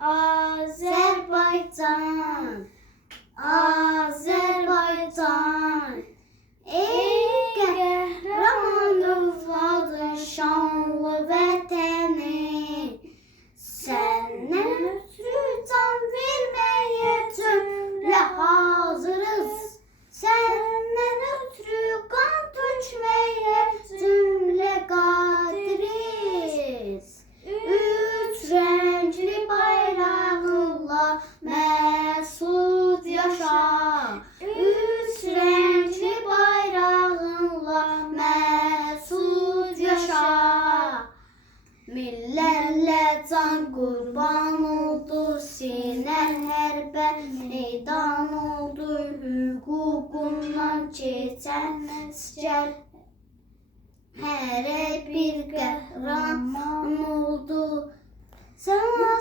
Azerbaycan, Azerbaycan, ey qəhrəman övladın şanlı vətəni, səndən ötürü can verməyə cümlə hazırız, səndən ötürü qan tökməyə cümlə qadiriz. Üç rəngli bayrağınla məsud yaşa, üç rəngli bayrağınla məsud yaşa. Millərlə can qurban oldu, sinər hərbə meydan oldu, hüququndan keçən əsgər hərə bir qəhrəman oldu. Sana